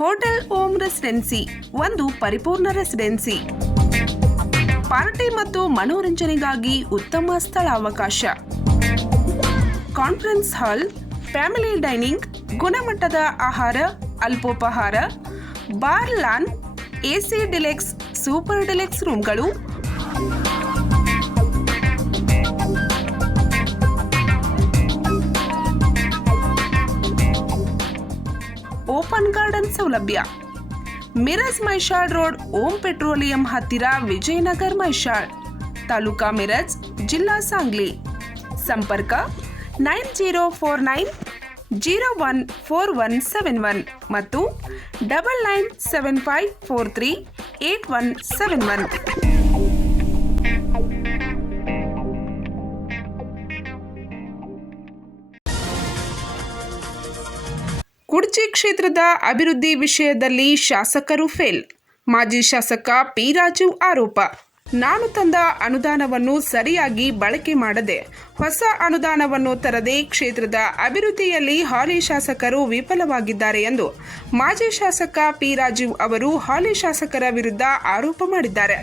Hotel ohm residency ಒಂದು ಪರಿಪೂರ್ಣ residency. Party ಮತ್ತು ಮನೋರಂಜನೆಗಾಗಿ ಉತ್ತಮ ಸ್ಥಳಾವಕಾಶ. ಕಾನ್ಫರೆನ್ಸ್ ಹಾಲ್, ಫ್ಯಾಮಿಲಿ ಡೈನಿಂಗ್, ಗುಣಮಟ್ಟದ ಆಹಾರ, ಅಲ್ಪೋಪಹಾರ, bar, lawn, AC deluxe, super deluxe ರೂಮ್ಗಳು, ಓಪನ್ ಗಾರ್ಡನ್ ಸೌಲಭ್ಯ. ಮಿರಜ್ ಮೈಷಾಳ್ ರೋಡ್, ಓಂ ಪೆಟ್ರೋಲಿಯಂ ಹತ್ತಿರ, ವಿಜಯನಗರ್ ಮೈಷಾಳ್, ತಾಲೂಕಾ ಮಿರಜ್, ಜಿಲ್ಲಾ ಸಾಂಗ್ಲಿ. ಸಂಪರ್ಕ 9049014171 ಮತ್ತು 9975438171. ಕುಡ್ಚಿ ಕ್ಷೇತ್ರದ ಅಭಿವೃದ್ಧಿ ವಿಷಯದಲ್ಲಿ ಶಾಸಕರು ಫೇಲ್. ಮಾಜಿ ಶಾಸಕ ಪಿ ರಾಜು ಆರೋಪ. ನಾನು ತಂದ ಅನುದಾನವನ್ನು ಸರಿಯಾಗಿ ಬಳಕೆ ಮಾಡದೆ ಹೊಸ ಅನುದಾನವನ್ನು ತರದೆ ಕ್ಷೇತ್ರದ ಅಭಿವೃದ್ಧಿಯಲ್ಲಿ ಹಾಲಿ ಶಾಸಕರು ವಿಫಲವಾಗಿದ್ದಾರೆ ಎಂದು ಮಾಜಿ ಶಾಸಕ ಪಿ ರಾಜು ಅವರು ಹಾಲಿ ಶಾಸಕರ ವಿರುದ್ಧ ಆರೋಪ ಮಾಡಿದ್ದಾರೆ.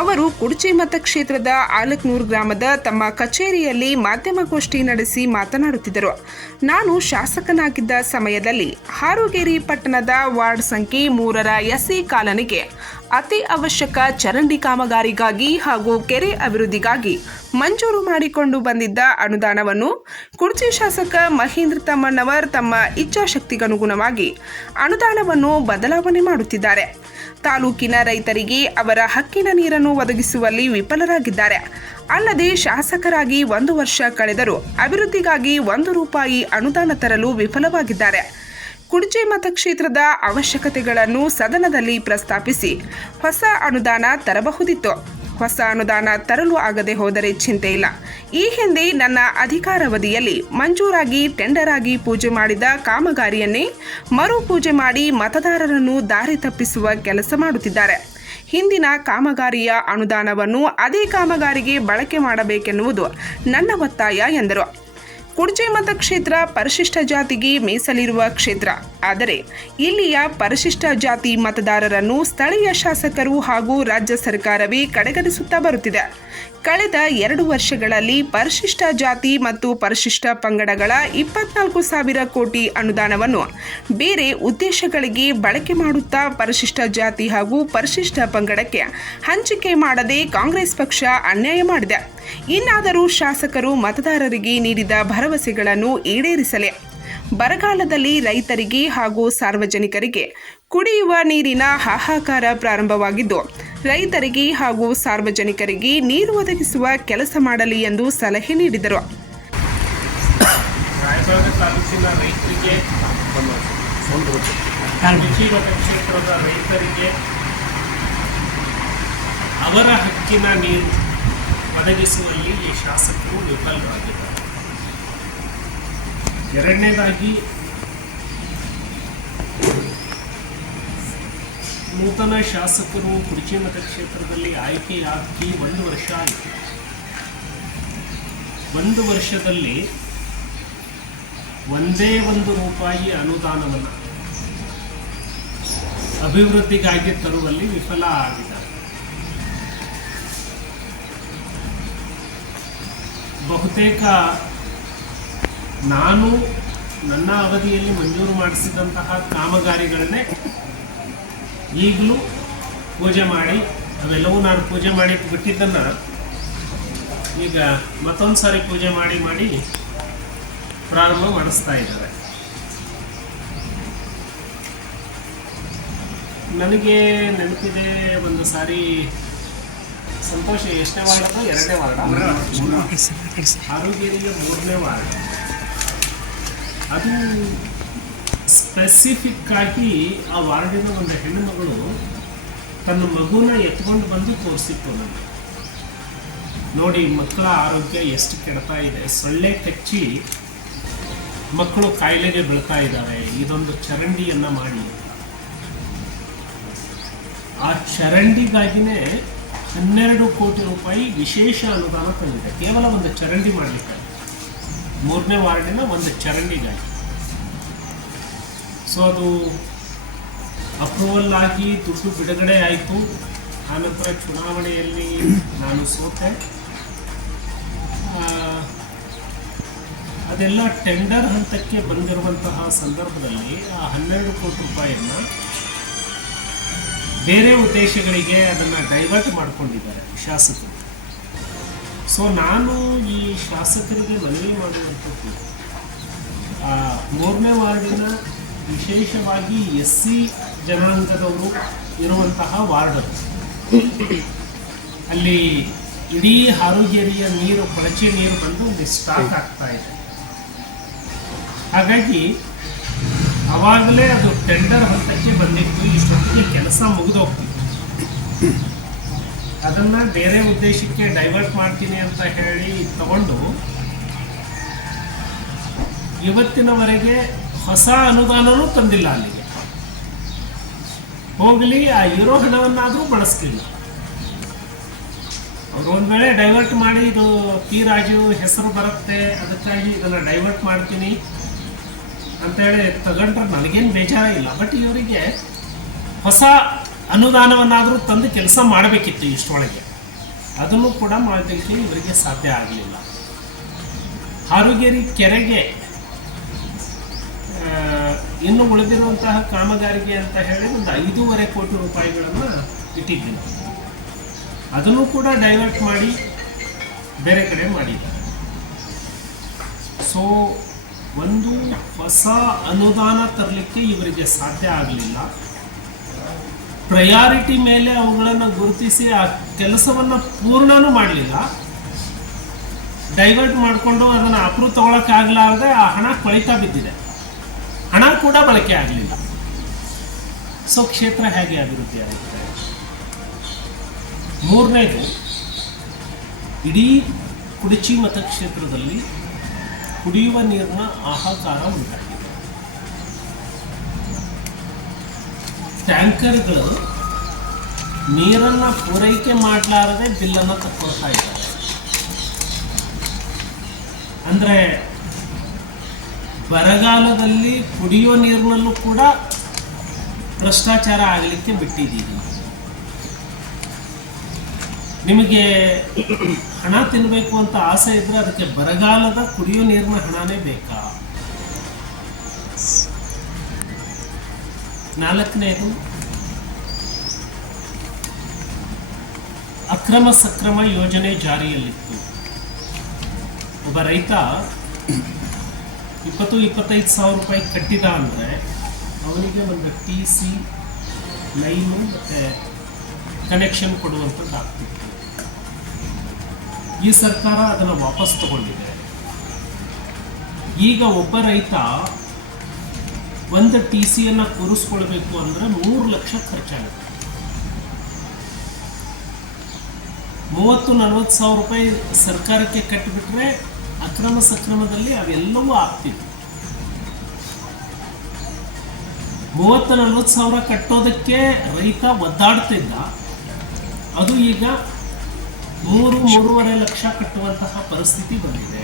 ಅವರು ಕುಡ್ಚಿ ಮತಕ್ಷೇತ್ರದ ಆಲಕ್ನೂರು ಗ್ರಾಮದ ತಮ್ಮ ಕಚೇರಿಯಲ್ಲಿ ಮಾಧ್ಯಮಗೋಷ್ಠಿ ನಡೆಸಿ ಮಾತನಾಡುತ್ತಿದ್ದರು. ನಾನು ಶಾಸಕನಾಗಿದ್ದ ಸಮಯದಲ್ಲಿ ಹಾರುಗೇರಿ ಪಟ್ಟಣದ ವಾರ್ಡ್ ಸಂಖ್ಯೆ 3ರ ಎಸ್ಸಿ ಕಾಲನಿಗೆ ಅತಿ ಅವಶ್ಯಕ ಚರಂಡಿ ಕಾಮಗಾರಿಗಾಗಿ ಹಾಗೂ ಕೆರೆ ಅಭಿವೃದ್ಧಿಗಾಗಿ ಮಂಜೂರು ಮಾಡಿಕೊಂಡು ಬಂದಿದ್ದ ಅನುದಾನವನ್ನು ಕುಡ್ಚಿ ಶಾಸಕ ಮಹೇಂದ್ರ ತಮ್ಮಣ್ಣವರ್ ತಮ್ಮ ಇಚ್ಛಾಶಕ್ತಿಗನುಗುಣವಾಗಿ ಅನುದಾನವನ್ನು ಬದಲಾವಣೆ ಮಾಡುತ್ತಿದ್ದಾರೆ. ತಾಲೂಕಿನ ರೈತರಿಗೆ ಅವರ ಹಕ್ಕಿನ ನೀರನ್ನು ಒದಗಿಸುವಲ್ಲಿ ವಿಫಲರಾಗಿದ್ದಾರೆ. ಅಲ್ಲದೆ ಶಾಸಕರಾಗಿ 1 ವರ್ಷ ಕಳೆದರೂ ಅಭಿವೃದ್ಧಿಗಾಗಿ 1 ರೂಪಾಯಿ ಅನುದಾನ ತರಲು ವಿಫಲವಾಗಿದ್ದಾರೆ. ಕುಡ್ಚಿ ಮತಕ್ಷೇತ್ರದ ಅವಶ್ಯಕತೆಗಳನ್ನು ಸದನದಲ್ಲಿ ಪ್ರಸ್ತಾಪಿಸಿ ಹೊಸ ಅನುದಾನ ತರಬಹುದಿತ್ತು. ಹೊಸ ಅನುದಾನ ತರಲು ಆಗದೆ ಹೋದರೆ ಚಿಂತೆ ಇಲ್ಲ. ಈ ಹಿಂದೆ ನನ್ನ ಅಧಿಕಾರಾವಧಿಯಲ್ಲಿ ಮಂಜೂರಾಗಿ ಟೆಂಡರ್ ಆಗಿ ಪೂಜೆ ಮಾಡಿದ ಕಾಮಗಾರಿಯನ್ನೇ ಮರು ಪೂಜೆ ಮಾಡಿ ಮತದಾರರನ್ನು ದಾರಿ ತಪ್ಪಿಸುವ ಕೆಲಸ ಮಾಡುತ್ತಿದ್ದಾರೆ. ಹಿಂದಿನ ಕಾಮಗಾರಿಯ ಅನುದಾನವನ್ನು ಅದೇ ಕಾಮಗಾರಿಗೆ ಬಳಕೆ ಮಾಡಬೇಕೆನ್ನುವುದು ನನ್ನ ಒತ್ತಾಯ ಎಂದರು. ಕುಡ್ಚಿ ಮತಕ್ಷೇತ್ರ ಪರಿಶಿಷ್ಟ ಜಾತಿಗೆ ಮೀಸಲಿರುವ ಕ್ಷೇತ್ರ. ಆದರೆ ಇಲ್ಲಿಯ ಪರಿಶಿಷ್ಟ ಜಾತಿ ಮತದಾರರನ್ನು ಸ್ಥಳೀಯ ಶಾಸಕರು ಹಾಗೂ ರಾಜ್ಯ ಸರ್ಕಾರವೇ ಕಡೆಗಣಿಸುತ್ತಾ ಬರುತ್ತಿದೆ. ಕಳೆದ 2 ವರ್ಷಗಳಲ್ಲಿ ಪರಿಶಿಷ್ಟ ಜಾತಿ ಮತ್ತು ಪರಿಶಿಷ್ಟ ಪಂಗಡಗಳ 24,000 ಕೋಟಿ ಅನುದಾನವನ್ನು ಬೇರೆ ಉದ್ದೇಶಗಳಿಗೆ ಬಳಕೆ ಮಾಡುತ್ತಾ ಪರಿಶಿಷ್ಟ ಜಾತಿ ಹಾಗೂ ಪರಿಶಿಷ್ಟ ಪಂಗಡಕ್ಕೆ ಹಂಚಿಕೆ ಮಾಡದೆ ಕಾಂಗ್ರೆಸ್ ಪಕ್ಷ ಅನ್ಯಾಯ ಮಾಡಿದೆ. ಇನ್ನಾದರೂ ಶಾಸಕರು ಮತದಾರರಿಗೆ ನೀಡಿದ ಭರವಸೆಗಳನ್ನು ಈಡೇರಿಸಲಿ. ಬರಗಾಲದಲ್ಲಿ ರೈತರಿಗೆ ಹಾಗೂ ಸಾರ್ವಜನಿಕರಿಗೆ ಕುಡಿಯುವ ನೀರಿನ ಹಾಹಾಕಾರ ಪ್ರಾರಂಭವಾಗಿದ್ದು, ರೈತರಿಗೆ ಹಾಗೂ ಸಾರ್ವಜನಿಕರಿಗೆ ನೀರು ಒದಗಿಸುವ ಕೆಲಸ ಮಾಡಲಿ ಎಂದು ಸಲಹೆ ನೀಡಿದರು. ರಾಯಬಾಗ ತಾಲೂಕಿನ ರೈತರಿಗೆ, ಕುಡ್ಚಿ ಮತಕ್ಷೇತ್ರದ ರೈತರಿಗೆ ಅವರ ಹಕ್ಕಿನ ನೀರು ಒದಗಿಸುವಲ್ಲಿ ಈ ಶಾಸಕರು ವಿಫಲರಾಗಿದ್ದಾರೆ. ಎರಡನೇದಾಗಿ, ನೂತನ ಶಾಸಕರು ಕುಡ್ಚಿ ಮತಕ್ಷೇತ್ರದಲ್ಲಿ ಆಯ್ಕೆಯಾಗಿ 1 ವರ್ಷ ಆಯಿತು. 1 ವರ್ಷದಲ್ಲಿ 1 ರೂಪಾಯಿ ಅನುದಾನವನ್ನು ಅಭಿವೃದ್ಧಿಗಾಗಿ ತರುವಲ್ಲಿ ವಿಫಲ ಆಗಿದ್ದಾರೆ. ಬಹುತೇಕ ನಾನು ನನ್ನ ಅವಧಿಯಲ್ಲಿ ಮಂಜೂರು ಮಾಡಿಸಿದಂತಹ ಕಾಮಗಾರಿಗಳನ್ನೇ ಈಗಲೂ ಪೂಜೆ ಮಾಡಿ, ಅವೆಲ್ಲವೂ ನಾನು ಪೂಜೆ ಮಾಡಿ ಬಿಟ್ಟಿದ್ದನ್ನು ಈಗ ಮತ್ತೊಂದು ಸಾರಿ ಪೂಜೆ ಮಾಡಿ ಪ್ರಾರಂಭ ಮಾಡಿಸ್ತಾ ಇದ್ದಾರೆ. ನನಗೆ ನೆನಪಿದೆ, ಒಂದು ಸಾರಿ ಸಂತೋಷ ಎಷ್ಟನೇ ವಾರ್ಡ್ ಅದು? 2ನೇ ವಾರ್ಡ್, ಹಾರುಗೇರಿಗೆ 3ನೇ ವಾರ್ಡ್. ಅದು ಸ್ಪೆಸಿಫಿಕ್ ಆಗಿ ಆ ವಾರ್ಡಿನ ಒಂದು ಹೆಣ್ಣು ಮಗಳು ತನ್ನ ಮಗುನ ಎತ್ಕೊಂಡು ಬಂದು ತೋರಿಸಿತ್ತು ನನಗೆ. ನೋಡಿ, ಮಕ್ಕಳ ಆರೋಗ್ಯ ಎಷ್ಟು ಕೆಡ್ತಾ ಇದೆ, ಸೊಳ್ಳೆ ಕಚ್ಚಿ ಮಕ್ಕಳು ಕಾಯಿಲೆಗೆ ಬೀಳ್ತಾ ಇದ್ದಾವೆ, ಇದೊಂದು ಚರಂಡಿಯನ್ನು ಮಾಡಿ. ಆ ಚರಂಡಿಗಾಗಿನೇ 12 ಕೋಟಿ ರೂಪಾಯಿ ವಿಶೇಷ ಅನುದಾನ ತಂದಿದೆ, ಕೇವಲ ಒಂದು ಚರಂಡಿ ಮಾಡಲಿಕ್ಕೆ, 3ನೇ ವಾರ್ಡಿನ ಒಂದು ಚರಂಡಿಗಾಗಿ. ಸೊ ಅದು ಅಪ್ರೂವಲ್ ಆಗಿ ದುಡ್ಡು ಬಿಡುಗಡೆ ಆಯಿತು. ಆನಂತರ ಚುನಾವಣೆಯಲ್ಲಿ ನಾನು ಸೋತೆ. ಅದೆಲ್ಲ ಟೆಂಡರ್ ಹಂತಕ್ಕೆ ಬಂದಿರುವಂತಹ ಸಂದರ್ಭದಲ್ಲಿ ಆ 12 ಕೋಟಿ ರೂಪಾಯಿಯನ್ನು ಬೇರೆ ಉದ್ದೇಶಗಳಿಗೆ ಅದನ್ನು ಡೈವರ್ಟ್ ಮಾಡಿಕೊಂಡಿದ್ದಾರೆ ಶಾಸಕರು. ಸೊ ನಾನು ಈ ಶಾಸಕರಿಗೆ ಮನವಿ ಮಾಡುವಂಥದ್ದು, 3ನೇ ವಾರ್ಡಿನ ವಿಶೇಷವಾಗಿ SC ಜನಾಂಗದವರು ಇರುವಂತಹ ವಾರ್ಡ್, ಅಲ್ಲಿ ಇಡೀ ಹಾರುಗೇರಿಯ ನೀರು, ಕೊಳಚೆ ನೀರು ಬಂದು ಒಂದು ಸ್ಟಾಕ್ ಆಗ್ತಾ ಇದೆ. ಹಾಗಾಗಿ ಆವಾಗಲೇ ಅದು ಟೆಂಡರ್ ಹಂತಕ್ಕೆ ಬಂದಿತ್ತು, ಇಷ್ಟೊತ್ತಿಗೆ ಕೆಲಸ ಮುಗಿದೋಗ್ತಿತ್ತು. ಅದನ್ನು ಬೇರೆ ಉದ್ದೇಶಕ್ಕೆ ಡೈವರ್ಟ್ ಮಾಡ್ತೀನಿ ಅಂತ ಹೇಳಿ ತಗೊಂಡು ಇವತ್ತಿನವರೆಗೆ ಹೊಸ ಅನುದಾನವೂ ತಂದಿಲ್ಲ ಅಲ್ಲಿಗೆ. ಹೋಗಲಿ, ಆ ಇರೋ ಹಣವನ್ನಾದರೂ ಬಳಸ್ತಿಲ್ಲ. ಅವರು ಒಂದು ವೇಳೆ ಡೈವರ್ಟ್ ಮಾಡಿ ಇದು ಪಿ ರಾಜು ಹೆಸರು ಬರುತ್ತೆ, ಅದಕ್ಕಾಗಿ ಇದನ್ನು ಡೈವರ್ಟ್ ಮಾಡ್ತೀನಿ ಅಂತೇಳಿ ತಗೊಂಡ್ರೆ ನನಗೇನು ಬೇಜಾರ ಇಲ್ಲ. ಬಟ್ ಇವರಿಗೆ ಹೊಸ ಅನುದಾನವನ್ನಾದರೂ ತಂದು ಕೆಲಸ ಮಾಡಬೇಕಿತ್ತು ಇಷ್ಟರೊಳಗೆ. ಅದನ್ನು ಕೂಡ ಮಾಡಲಿಕ್ಕೆ ಇವರಿಗೆ ಸಾಧ್ಯ ಆಗಲಿಲ್ಲ. ಹಾರುಗೇರಿ ಕೆರೆಗೆ ಇನ್ನು ಉಳಿದಿರುವಂತಹ ಕಾಮಗಾರಿಗೆ ಅಂತ ಹೇಳಿ ಒಂದು 5.5 ಕೋಟಿ ರೂಪಾಯಿಗಳನ್ನು ಇಟ್ಟಿದ್ದೀನಿ. ಅದನ್ನು ಕೂಡ ಡೈವರ್ಟ್ ಮಾಡಿ ಬೇರೆ ಕಡೆ ಮಾಡಿದ್ದಾರೆ. ಸೊ ಒಂದು ಹೊಸ ಅನುದಾನ ತರಲಿಕ್ಕೆ ಇವರಿಗೆ ಸಾಧ್ಯ ಆಗಲಿಲ್ಲ. ಪ್ರಯಾರಿಟಿ ಮೇಲೆ ಅವುಗಳನ್ನು ಗುರುತಿಸಿ ಆ ಕೆಲಸವನ್ನು ಪೂರ್ಣನೂ ಮಾಡಲಿಲ್ಲ. ಡೈವರ್ಟ್ ಮಾಡಿಕೊಂಡು ಅದನ್ನು ಅಪ್ರೂವ್ ತಗೊಳಕ್ಕಾಗಲಾರದೆ ಆ ಹಣ ಕೊಳಿತಾ ಬಿದ್ದಿದೆ. ಹಣ ಕೂಡ ಬಳಕೆ ಆಗಲಿಲ್ಲ. ಸೊ ಕ್ಷೇತ್ರ ಹೇಗೆ ಅಭಿವೃದ್ಧಿ ಆಗುತ್ತೆ? 3ನೇದು, ಇಡೀ ಕುಡಚಿ ಮತಕ್ಷೇತ್ರದಲ್ಲಿ ಕುಡಿಯುವ ನೀರಿನ ಹಾಹಾಕಾರ ಉಂಟಾಗಿದೆ. ಟ್ಯಾಂಕರ್ಗಳು ನೀರನ್ನು ಪೂರೈಕೆ ಮಾಡಲಾರದೆ ಬಿಲ್ಲನ್ನು ತಕ್ಕೊಳ್ತಾ ಇದ್ದಾರೆ. ಅಂದರೆ ಬರಗಾಲದಲ್ಲಿ ಕುಡಿಯುವ ನೀರಿನಲ್ಲೂ ಕೂಡ ಭ್ರಷ್ಟಾಚಾರ ಆಗಲಿಕ್ಕೆ ಬಿಟ್ಟಿದ್ದೀರಿ. ನಿಮಗೆ ಹಣ ತಿನ್ನಬೇಕು ಅಂತ ಆಸೆ ಇದ್ರೆ ಅದಕ್ಕೆ ಬರಗಾಲದ ಕುಡಿಯೋ ನೀರಿನ ಹಣನೇ ಬೇಕಾ? 4ನೇದು, ಅಕ್ರಮ ಸಕ್ರಮ ಯೋಜನೆ ಜಾರಿಯಲ್ಲಿತ್ತು. ಒಬ್ಬ ರೈತ 20-25 ಸಾವಿರ ರೂಪಾಯಿ ಕಟ್ಟಿದ ಅಂದರೆ ಅವನಿಗೆ ಒಂದು TC ಲೈನು ಮತ್ತು ಕನೆಕ್ಷನ್ ಕೊಡುವಂಥದ್ದು ಆಗ್ತಿತ್ತು. ಈ ಸರ್ಕಾರ ಅದನ್ನು ವಾಪಸ್ ತಗೊಂಡಿದೆ. ಈಗ ಒಬ್ಬ ರೈತ ಒಂದು TCಯನ್ನು ಕೂರಿಸ್ಕೊಳ್ಬೇಕು ಅಂದರೆ 3 ಲಕ್ಷ ಖರ್ಚಾಗುತ್ತೆ. 30-40 ಸಾವಿರ ರೂಪಾಯಿ ಸರ್ಕಾರಕ್ಕೆ ಕಟ್ಟಿಬಿಟ್ರೆ ಅಕ್ರಮ ಸಕ್ರಮದಲ್ಲಿ ಅವೆಲ್ಲವೂ ಆಗ್ತಿತ್ತು. 30-40 ಸಾವಿರ ಕಟ್ಟೋದಕ್ಕೆ ರೈತ ಒದ್ದಾಡ್ತಿದ್ದ, ಅದು ಈಗ 3-3.5 ಲಕ್ಷ ಕಟ್ಟುವಂತಹ ಪರಿಸ್ಥಿತಿ ಬಂದಿದೆ.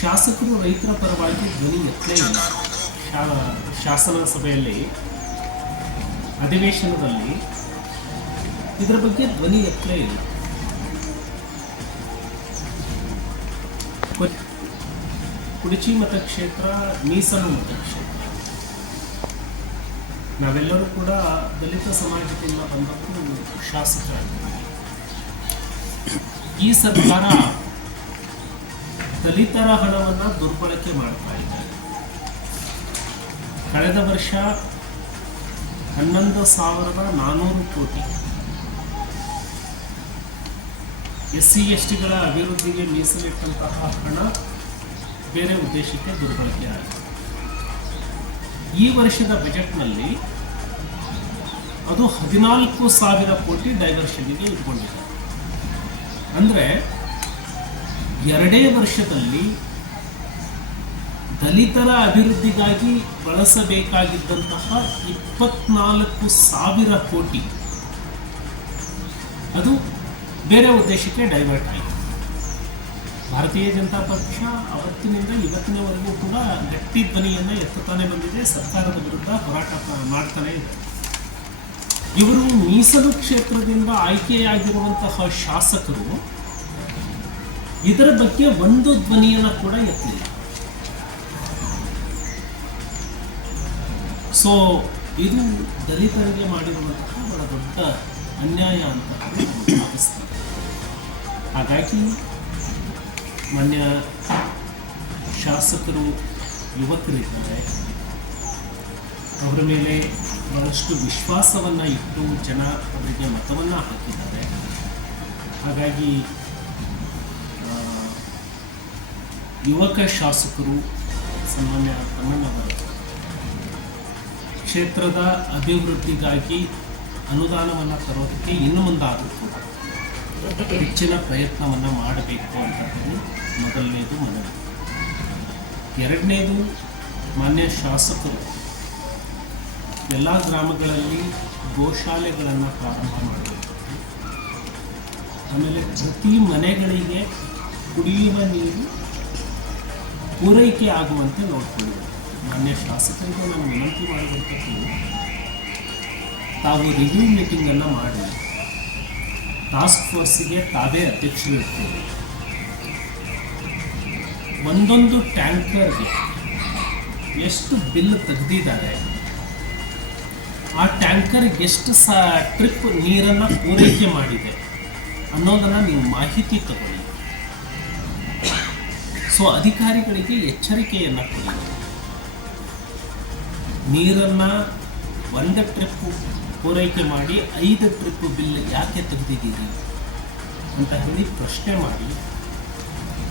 ಶಾಸಕರು ರೈತರ ಪರವಾಗಿ ಧ್ವನಿ ಎತ್ತಲೇ ಇಲ್ಲ. ಶಾಸನ ಸಭೆಯಲ್ಲಿ, ಅಧಿವೇಶನದಲ್ಲಿ ಇದರ ಬಗ್ಗೆ ಧ್ವನಿ ಎತ್ತಲೇ ಇಲ್ಲ. ಕುಡಚಿ ಮತಕ್ಷೇತ್ರ ಮೀಸಲು ಮತಕ್ಷೇತ್ರ. ನಾವೆಲ್ಲರೂ ಕೂಡ ದಲಿತ ಸಮಾಜದಿಂದ ಬಂದವರು ಶಾಸಕರಾಗಿದ್ದೀವಿ. ಈ ಸರ್ಕಾರ ದಲಿತರ ಹಣವನ್ನು ದುರ್ಬಳಕೆ ಮಾಡ್ತಾ ಇದ್ದಾರೆ. ಕಳೆದ ವರ್ಷ 11,400 ಕೋಟಿ SC STಗಳ ಅಭಿವೃದ್ಧಿಗೆ ಮೀಸಲಿಟ್ಟಂತಹ ಹಣ ಬೇರೆ ಉದ್ದೇಶಕ್ಕೆ ದುರ್ಬಳಕೆ ಆಗಿದೆ. ಈ ವರ್ಷದ ಬಜೆಟ್ನಲ್ಲಿ ಅದು 14,000 ಕೋಟಿ ಡೈವರ್ಷನ್ಗೆ ಇಟ್ಕೊಂಡಿದೆ. ಅಂದರೆ 2 ವರ್ಷದಲ್ಲಿ ದಲಿತರ ಅಭಿವೃದ್ಧಿಗಾಗಿ ಬಳಸಬೇಕಾಗಿದ್ದಂತಹ 24,000 ಕೋಟಿ ಅದು ಬೇರೆ ಉದ್ದೇಶಕ್ಕೆ ಡೈವರ್ಟ್ ಆಯಿತು. ಭಾರತೀಯ ಜನತಾ ಪಕ್ಷ ಅವತ್ತಿನಿಂದ ಇವತ್ತಿನವರೆಗೂ ಕೂಡ ಗಟ್ಟಿ ಧ್ವನಿಯನ್ನು ಎತ್ತುತ್ತಾನೆ ಬಂದಿದೆ, ಸರ್ಕಾರದ ವಿರುದ್ಧ ಹೋರಾಟ ಮಾಡ್ತಾನೆ ಇದೆ. ಇವರು ಮೀಸಲು ಕ್ಷೇತ್ರದಿಂದ ಆಯ್ಕೆಯಾಗಿರುವಂತಹ ಶಾಸಕರು ಇದರ ಬಗ್ಗೆ ಒಂದು ಧ್ವನಿಯನ್ನು ಕೂಡ ಎತ್ತಲಿಲ್ಲ. ಸೊ ಇದು ದಲಿತರಿಗೆ ಮಾಡಿರುವಂತಹ ಬಹಳ ದೊಡ್ಡ ಅನ್ಯಾಯ ಅಂತ ಭಾವಿಸ್ತಾರೆ. ಹಾಗಾಗಿ ಮಾನ್ಯ ಶಾಸಕರು ಯುವಕರಿದ್ದಾರೆ, ಅವರ ಮೇಲೆ ಬಹಳಷ್ಟು ವಿಶ್ವಾಸವನ್ನು ಇಟ್ಟು ಜನ ಅವರಿಗೆ ಮತವನ್ನು ಹಾಕಿದ್ದಾರೆ. ಹಾಗಾಗಿ ಯುವಕ ಶಾಸಕರು ಸನ್ಮಾನ್ಯ ತಮ್ಮಣ್ಣವರು ಕ್ಷೇತ್ರದ ಅಭಿವೃದ್ಧಿಗಾಗಿ ಅನುದಾನವನ್ನು ತರೋದಕ್ಕೆ ಇನ್ನು ಮುಂದಾದರೂ ಕೂಡ ಹೆಚ್ಚಿನ ಪ್ರಯತ್ನವನ್ನು ಮಾಡಬೇಕು ಅಂತ ಹೇಳಿ ಮೊದಲನೇದು ಮನವಿ. ಎರಡನೇದು, ಮಾನ್ಯ ಶಾಸಕರು ಎಲ್ಲ ಗ್ರಾಮಗಳಲ್ಲಿ ಗೋಶಾಲೆಗಳನ್ನು ಪ್ರಾರಂಭ ಮಾಡಬೇಕು. ಆಮೇಲೆ ಪ್ರತಿ ಮನೆಗಳಿಗೆ ಕುಡಿಯುವ ನೀರು ಪೂರೈಕೆ ಆಗುವಂತೆ ನೋಡಿಕೊಳ್ಳಬೇಕು. ಮಾನ್ಯ ಶಾಸಕರಿಗೆ ನಾನು ವಿನಂತಿ ಮಾಡುವಂಥದ್ದು, ತಾವು ರಿವ್ಯೂ ಮೀಟಿಂಗನ್ನು ಮಾಡಿ ಟಾಸ್ಕ್ ಫೋರ್ಸಿಗೆ ತಾವೇ ಅಧ್ಯಕ್ಷರು ಇರ್ತಾರೆ. ಒಂದೊಂದು ಟ್ಯಾಂಕರ್ಗೆ ಎಷ್ಟು ಬಿಲ್ ತೆಗೆದಿದ್ದಾರೆ, ಆ ಟ್ಯಾಂಕರ್ ಎಷ್ಟು ಟ್ರಿಪ್ ನೀರನ್ನು ಪೂರೈಕೆ ಮಾಡಿದೆ ಅನ್ನೋದನ್ನು ನೀವು ಮಾಹಿತಿ ತಗೊಳ್ಳಿ. ಸೊ ಅಧಿಕಾರಿಗಳಿಗೆ ಎಚ್ಚರಿಕೆಯನ್ನು ಕೊಡಿ. ನೀರನ್ನು ಒಂದು ಟ್ರಿಪ್ ಪೂರೈಕೆ ಮಾಡಿ 5 ಟ್ರಿಪ್ ಬಿಲ್ ಯಾಕೆ ತೆಗೆದಿದ್ದೀರಿ ಅಂತ ಹೇಳಿ ಪ್ರಶ್ನೆ ಮಾಡಿ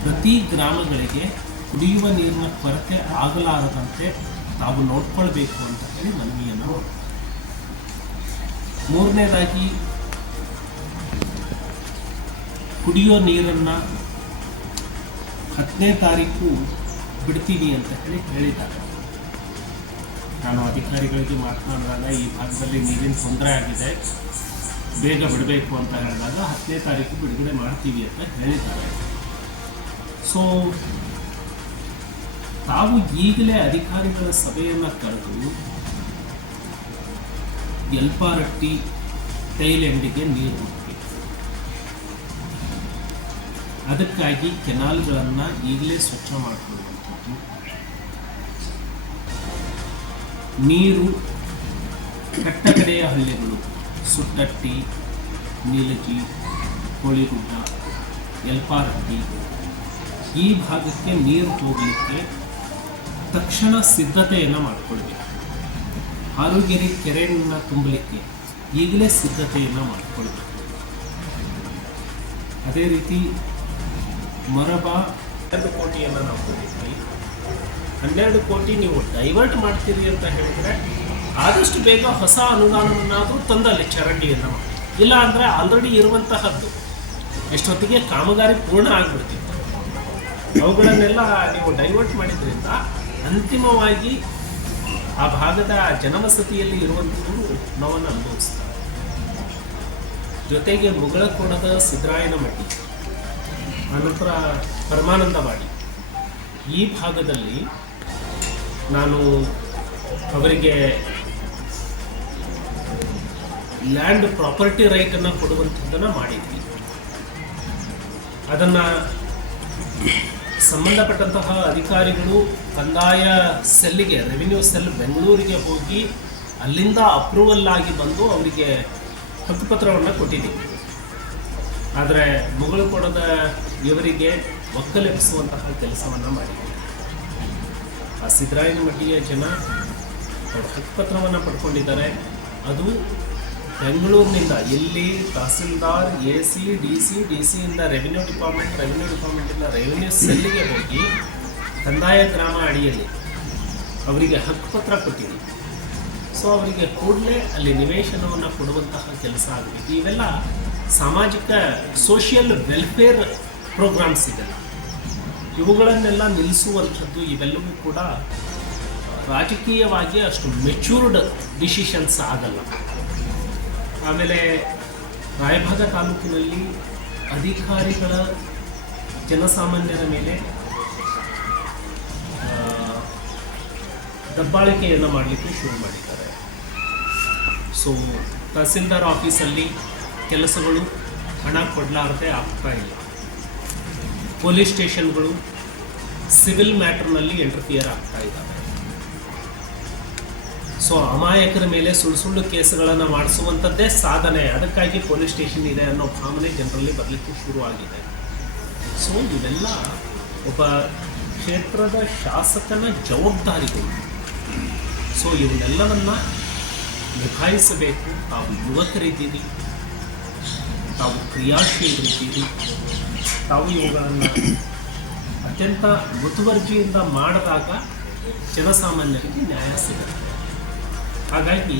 ಪ್ರತಿ ಗ್ರಾಮಗಳಿಗೆ ಕುಡಿಯುವ ನೀರಿನ ಕೊರತೆ ಆಗಲಾರದಂತೆ ತಾವು ನೋಡ್ಕೊಳ್ಬೇಕು ಅಂತ ಹೇಳಿ ಮನವಿಯನ್ನು ಮಾಡಿ. ಮೂರನೇದಾಗಿ, ಕುಡಿಯೋ ನೀರನ್ನು 10ನೇ ತಾರೀಕು ಬಿಡ್ತೀವಿ ಅಂತ ಹೇಳಿ ಹೇಳಿದ್ದಾರೆ. ನಾನು ಅಧಿಕಾರಿಗಳಿಗೆ ಮಾತನಾಡಿದಾಗ ಈ ಭಾಗದಲ್ಲಿ ನೀರಿನ ತೊಂದರೆ ಆಗಿದೆ, ಬೇಗ ಬಿಡಬೇಕು ಅಂತ ಹೇಳಿದಾಗ 10ನೇ ತಾರೀಕು ಬಿಡುಗಡೆ ಮಾಡ್ತೀವಿ ಅಂತ ಹೇಳಿದ್ದಾರೆ. ಸೊ ತಾವು ಈಗಲೇ ಅಧಿಕಾರಿಗಳ ಸಭೆಯನ್ನು ಕರೆದು ಯಲ್ಪಾರಟ್ಟಿ ಟೈಲೆಂಡಿಗೆ ನೀರು ಬಿಡಬೇಕು. ಅದಕ್ಕಾಗಿ ಕೆನಾಲ್ಗಳನ್ನು ಈಗಲೇ ಸ್ವಚ್ಛ ಮಾಡಿಕೊಳ್ಳುವಂಥದ್ದು, ನೀರು ಕಟ್ಟಕಡೆಯ ಹಳ್ಳಿಗಳು ಸುಟ್ಟಟ್ಟಿ, ನೀಲಗಿ, ಕೋಳಿಗುಡ್ಡ, ಯಲ್ಪಾರಟ್ಟಿ ಈ ಭಾಗಕ್ಕೆ ನೀರು ಹೋಗಲಿಕ್ಕೆ ತಕ್ಷಣ ಸಿದ್ಧತೆಯನ್ನು ಮಾಡಿಕೊಳ್ಬೇಕು. ಹಾಲುಗೆರೆ ಕೆರೆಯನ್ನು ತುಂಬಲಿಕ್ಕೆ ಈಗಲೇ ಸಿದ್ಧತೆಯನ್ನು ಮಾಡಿಕೊಳ್ಬೇಕು. ಅದೇ ರೀತಿ ಮೊರಬ 12 ಕೋಟಿಯನ್ನು ನಾವು ಕೊಟ್ಟಿದ್ವಿ. 12 ಕೋಟಿ ನೀವು ಡೈವರ್ಟ್ ಮಾಡ್ತೀರಿ ಅಂತ ಹೇಳಿದರೆ ಆದಷ್ಟು ಬೇಗ ಹೊಸ ಅನುದಾನವನ್ನಾದರೂ ತಂದಲ್ಲಿ ಚರಂಡಿಯನ್ನು ಮಾಡಿ. ಇಲ್ಲ ಅಂದರೆ ಆಲ್ರೆಡಿ ಇರುವಂತಹದ್ದು ಎಷ್ಟೊತ್ತಿಗೆ ಕಾಮಗಾರಿ ಪೂರ್ಣ ಆಗಿಬಿಡ್ತಿತ್ತು. ಅವುಗಳನ್ನೆಲ್ಲ ನೀವು ಡೈವರ್ಟ್ ಮಾಡಿದ್ರಿಂದ ಅಂತಿಮವಾಗಿ ಆ ಭಾಗದ ಜನವಸತಿಯಲ್ಲಿ ಇರುವಂಥವರು ನೋವನ್ನು ಅನುಭವಿಸ್ತಾರೆ. ಜೊತೆಗೆ ಮುಗಳಕೋಣದ ಸಿದ್ದರಾಯನಮಟ್ಟಿ, ಅನಂತರ ಪರಮಾನಂದವಾಡಿ ಈ ಭಾಗದಲ್ಲಿ ನಾನು ಅವರಿಗೆ ಲ್ಯಾಂಡ್ ಪ್ರಾಪರ್ಟಿ ರೈಟನ್ನು ಕೊಡುವಂಥದ್ದನ್ನು ಮಾಡಿದ್ವಿ. ಅದನ್ನು ಸಂಬಂಧಪಟ್ಟಂತಹ ಅಧಿಕಾರಿಗಳು ಕಂದಾಯ ಸೆಲ್ಲಿಗೆ, ರೆವಿನ್ಯೂ ಸೆಲ್ ಬೆಂಗಳೂರಿಗೆ ಹೋಗಿ ಅಲ್ಲಿಂದ ಅಪ್ರೂವಲ್ ಆಗಿ ಬಂದು ಅವರಿಗೆ ಹಕ್ಕುಪತ್ರವನ್ನು ಕೊಟ್ಟಿದ್ದೀವಿ. ಆದರೆ ಮುಗಳಕೋಣದ ಇವರಿಗೆ ಒಕ್ಕಲೆಬ್ಬಿಸುವಂತಹ ಕೆಲಸವನ್ನು ಮಾಡಿದ್ದೀವಿ. ಆ ಸಿದ್ದರಾಯನಮಟ್ಟಿಯ ಜನ ಅವರು ಹಕ್ಕುಪತ್ರವನ್ನು ಪಡ್ಕೊಂಡಿದ್ದಾರೆ. ಅದು ಬೆಂಗಳೂರಿನಿಂದ ಇಲ್ಲಿ ತಹಸೀಲ್ದಾರ್, AC, DC ಇಂದ ರೆವಿನ್ಯೂ ಡಿಪಾರ್ಟ್ಮೆಂಟಿಂದ ರೆವಿನ್ಯೂ ಸೆಲ್ಲಿಗೆ ಹೋಗಿ ಕಂದಾಯ ಗ್ರಾಮ ಅಡಿಯಲ್ಲಿ ಅವರಿಗೆ ಹಕ್ಕುಪತ್ರ ಕೊಟ್ಟಿದ್ದೀವಿ. ಸೊ ಅವರಿಗೆ ಕೂಡಲೇ ಅಲ್ಲಿ ನಿವೇಶನವನ್ನು ಕೊಡುವಂತಹ ಕೆಲಸ ಆಗಬೇಕು. ಇವೆಲ್ಲ ಸಾಮಾಜಿಕ ಸೋಷಿಯಲ್ ವೆಲ್ಫೇರ್ ಪ್ರೋಗ್ರಾಮ್ಸ್ ಇದೆಲ್ಲ, ಇವುಗಳನ್ನೆಲ್ಲ ನಿಲ್ಲಿಸುವಂಥದ್ದು ಇವೆಲ್ಲವೂ ಕೂಡ ರಾಜಕೀಯವಾಗಿ ಅಷ್ಟು ಮೆಚ್ಯೂರ್ಡ್ ಡಿಸಿಷನ್ಸ್ ಆಗಲ್ಲ. ಆಮೇಲೆ ರಾಯಭಾಗ ತಾಲೂಕಿನಲ್ಲಿ ಅಧಿಕಾರಿಗಳ ಜನಸಾಮಾನ್ಯರ ಮೇಲೆ ದಬ್ಬಾಳಿಕೆಯನ್ನು ಮಾಡಲಿಕ್ಕೆ ಶುರು ಮಾಡಿದ್ದಾರೆ. ಸೊ ತಹಸೀಲ್ದಾರ್ ಆಫೀಸಲ್ಲಿ ಕೆಲಸಗಳು ಹಣ ಕೊಡಲಾರದೆ ಆಗ್ತಾ ಇಲ್ಲ. ಪೊಲೀಸ್ ಸ್ಟೇಷನ್ಗಳು ಸಿವಿಲ್ ಮ್ಯಾಟರ್ನಲ್ಲಿ ಇಂಟರ್ಫಿಯರ್ ಆಗ್ತಾ ಇದ್ದಾವೆ. ಸೊ ಅಮಾಯಕರ ಮೇಲೆ ಸುಳ್ಳು ಕೇಸುಗಳನ್ನು ಮಾಡಿಸುವಂಥದ್ದೇ ಸಾಧನೆ, ಅದಕ್ಕಾಗಿ ಪೊಲೀಸ್ ಸ್ಟೇಷನ್ ಇದೆ ಅನ್ನೋ ಭಾವನೆ ಜನರಲ್ಲಿ ಬರಲಿಕ್ಕೆ ಶುರುವಾಗಿದೆ. ಸೊ ಇವೆಲ್ಲ ಒಬ್ಬ ಕ್ಷೇತ್ರದ ಶಾಸಕನ ಜವಾಬ್ದಾರಿಗಳು. ಸೊ ಇವನ್ನೆಲ್ಲವನ್ನು ನಿಭಾಯಿಸಬೇಕು. ತಾವು ಯುವಕರಿದ್ದೀರಿ, ತಾವು ಕ್ರಿಯಾಶೀಲರಿದ್ದೀರಿ, ತಾವು ಇವುಗಳನ್ನು ಅತ್ಯಂತ ಮುತುವರ್ಜಿಯಿಂದ ಮಾಡಿದಾಗ ಜನಸಾಮಾನ್ಯರಿಗೆ ನ್ಯಾಯ ಸಿಗುತ್ತೆ. ಹಾಗಾಗಿ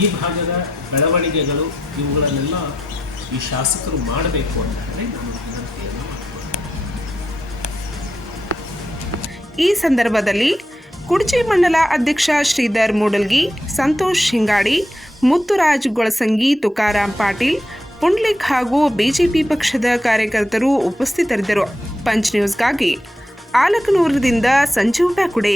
ಈ ಭಾಗದ ಬೆಳವಣಿಗೆಗಳು ಇವುಗಳನ್ನೆಲ್ಲ ಈ ಶಾಸಕರು ಮಾಡಬೇಕು ಅಂತ ಹೇಳಿ ನಾನು ವಿನಂತಿಯನ್ನು ಮಾಡ್ತೀನಿ. ಈ ಸಂದರ್ಭದಲ್ಲಿ ಕುಡ್ಚಿ ಮಂಡಲ ಅಧ್ಯಕ್ಷ ಶ್ರೀಧರ್ ಮೂಡಲ್ಗಿ, ಸಂತೋಷ್ ಹಿಂಗಾಡಿ, ಮುತ್ತುರಾಜ್ ಗೊಳಸಂಗಿ, ತುಕಾರಾಮ್ ಪಾಟೀಲ್, ಪುಂಡ್ಲಿಕ್ ಹಾಗೂ ಬಿಜೆಪಿ ಪಕ್ಷದ ಕಾರ್ಯಕರ್ತರು ಉಪಸ್ಥಿತರಿದ್ದರು. ಪಂಚ್ ನ್ಯೂಸ್ಗಾಗಿ ಆಲಕನೂರದಿಂದ ಸಂಜೀವ್ ಬ್ಯಾಕುಡೆ.